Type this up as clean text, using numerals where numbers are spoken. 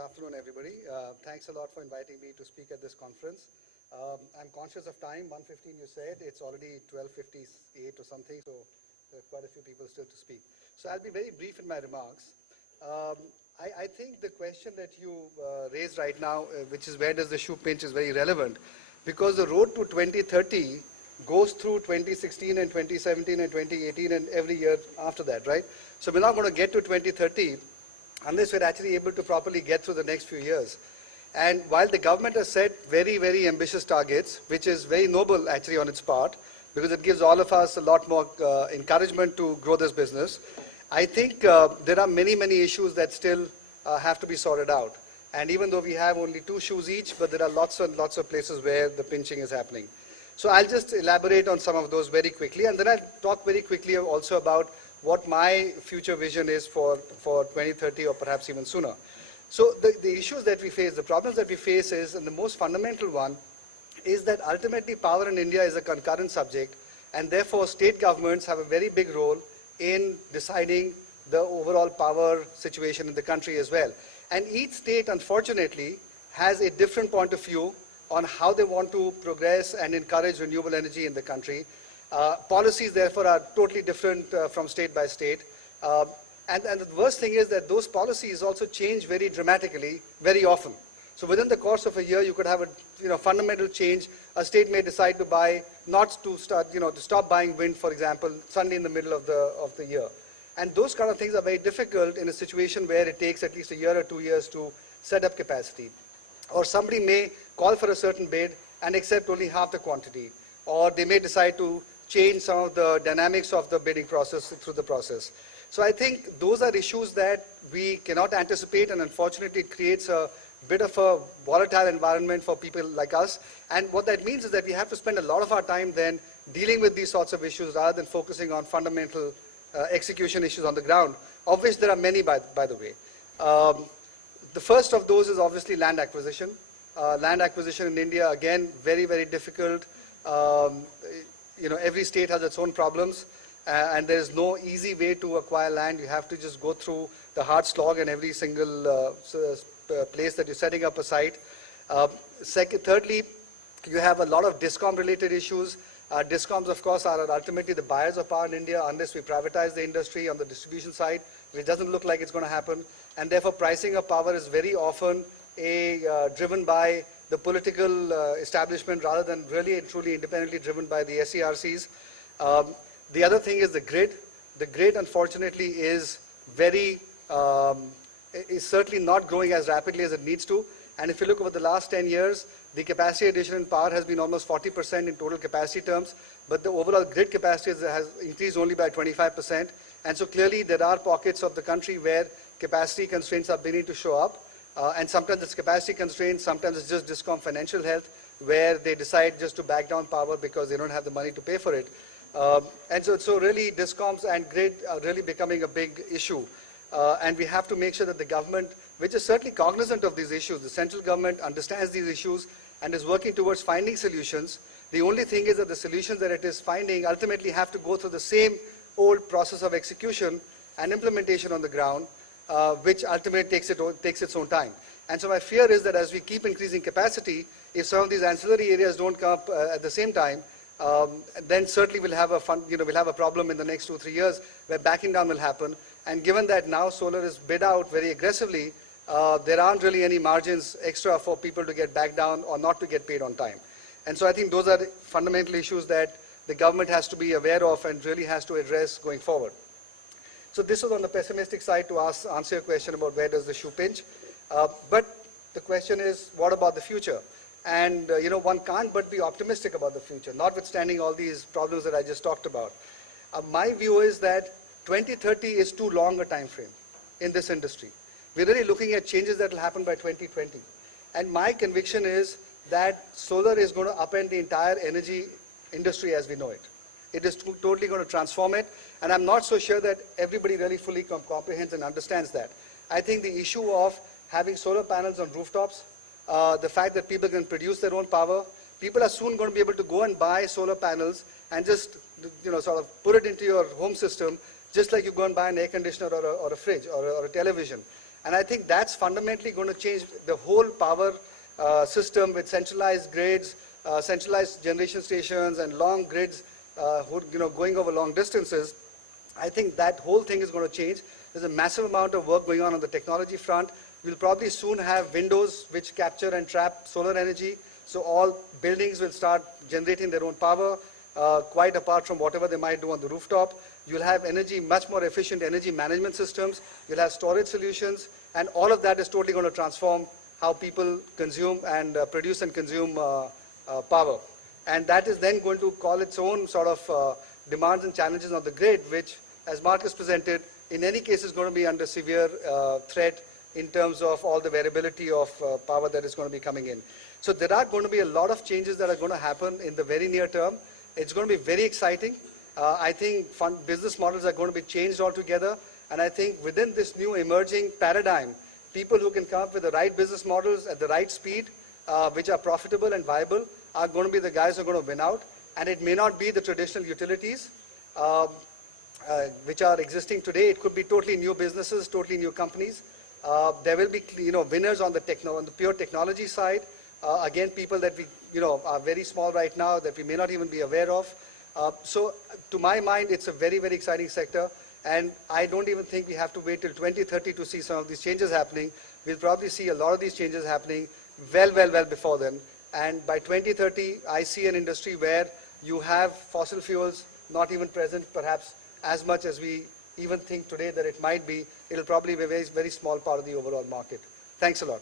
afternoon, everybody. Thanks a lot for inviting me to speak at this conference. I'm conscious of time, 1:15 you said, it's already 12:58 or something, so there are quite a few people still to speak. So I'll be very brief in my remarks. I think the question that you raised right now, which is where does the shoe pinch, is very relevant, because the road to 2030 goes through 2016 and 2017 and 2018 and every year after that, right? So we're not going to get to 2030 unless we're actually able to properly get through the next few years. And while the government has set very, very ambitious targets, which is very noble actually on its part, because it gives all of us a lot more encouragement to grow this business, I think there are many, many issues that still have to be sorted out. And even though we have only 2 shoes each, but there are lots and lots of places where the pinching is happening. So I'll just elaborate on some of those very quickly, and then I'll talk very quickly also about what my future vision is for 2030 or perhaps even sooner. So the issues that we face, the problems that we face is, and the most fundamental one, is that ultimately power in India is a concurrent subject, and therefore state governments have a very big role in deciding the overall power situation in the country as well. And each state, unfortunately, has a different point of view on how they want to progress and encourage renewable energy in the country. Policies, therefore, are totally different from state by state. And the worst thing is that those policies also change very dramatically, very often. So within the course of a year, you could have a fundamental change. A state may decide to buy, not to start, to stop buying wind, for example, suddenly in the middle of the year. And those kind of things are very difficult in a situation where it takes at least a year or 2 years to set up capacity. Or somebody may call for a certain bid and accept only half the quantity. Or they may decide to change some of the dynamics of the bidding process through the process. So I think those are issues that we cannot anticipate, and unfortunately it creates a bit of a volatile environment for people like us. And what that means is that we have to spend a lot of our time then dealing with these sorts of issues rather than focusing on fundamental execution issues on the ground, of which there are many, by the way. The first of those is obviously land acquisition. Land acquisition in India, again, very, very difficult. Every state has its own problems, and there's no easy way to acquire land. You have to just go through the hard slog in every single place that you're setting up a site. Thirdly, you have a lot of DISCOM-related issues. DISCOMs, of course, are ultimately the buyers of power in India unless we privatize the industry on the distribution side, which doesn't look like it's going to happen. And therefore, pricing of power is very often driven by the political establishment rather than really and truly independently driven by the SERCs. The other thing is the grid. The grid, unfortunately, is certainly not growing as rapidly as it needs to. And if you look over the last 10 years, the capacity addition in power has been almost 40% in total capacity terms, but the overall grid capacity has increased only by 25%. And so clearly there are pockets of the country where capacity constraints are beginning to show up. And sometimes it's capacity constraints, sometimes it's just DISCOM financial health, where they decide just to back down power because they don't have the money to pay for it. And so really DISCOMs and grid are really becoming a big issue. And we have to make sure that the government, which is certainly cognizant of these issues, the central government understands these issues and is working towards finding solutions. The only thing is that the solutions that it is finding ultimately have to go through the same old process of execution and implementation on the ground, which ultimately takes its own time. And so my fear is that as we keep increasing capacity, if some of these ancillary areas don't come up at the same time, then certainly we'll have a problem in the next 2-3 years where backing down will happen. And given that now solar is bid out very aggressively, there aren't really any margins extra for people to get back down or not to get paid on time. And so I think those are the fundamental issues that the government has to be aware of and really has to address going forward. So this was on the pessimistic side to answer your question about where does the shoe pinch. But the question is, what about the future? And one can't but be optimistic about the future, notwithstanding all these problems that I just talked about. My view is that 2030 is too long a time frame in this industry. We're really looking at changes that will happen by 2020. And my conviction is that solar is going to upend the entire energy industry as we know it. It is totally going to transform it, and I'm not so sure that everybody really fully comprehends and understands that. I think the issue of having solar panels on rooftops, the fact that people can produce their own power, people are soon going to be able to go and buy solar panels and just sort of put it into your home system, just like you go and buy an air conditioner or a fridge or a television. And I think that's fundamentally going to change the whole power system with centralized grids, centralized generation stations and long grids going over long distances. I think that whole thing is going to change. There's a massive amount of work going on the technology front. We'll probably soon have windows which capture and trap solar energy. So all buildings will start generating their own power, quite apart from whatever they might do on the rooftop. You'll have much more efficient energy management systems. You'll have storage solutions. And all of that is totally going to transform how people consume and produce and consume power. And that is then going to call its own sort of demands and challenges on the grid, which, as Marcus presented, in any case is going to be under severe threat in terms of all the variability of power that is going to be coming in. So there are going to be a lot of changes that are going to happen in the very near term. It's going to be very exciting. I think business models are going to be changed altogether. And I think within this new emerging paradigm, people who can come up with the right business models at the right speed, which are profitable and viable, are going to be the guys who are going to win out. And it may not be the traditional utilities which are existing today. It could be totally new businesses, totally new companies. There will be winners on the pure technology side. Again, people that we are very small right now that we may not even be aware of. So to my mind, it's a very, very exciting sector. And I don't even think we have to wait till 2030 to see some of these changes happening. We'll probably see a lot of these changes happening well before then. And by 2030, I see an industry where you have fossil fuels not even present perhaps as much as we even think today that it might be. It'll probably be a very, very small part of the overall market. Thanks a lot.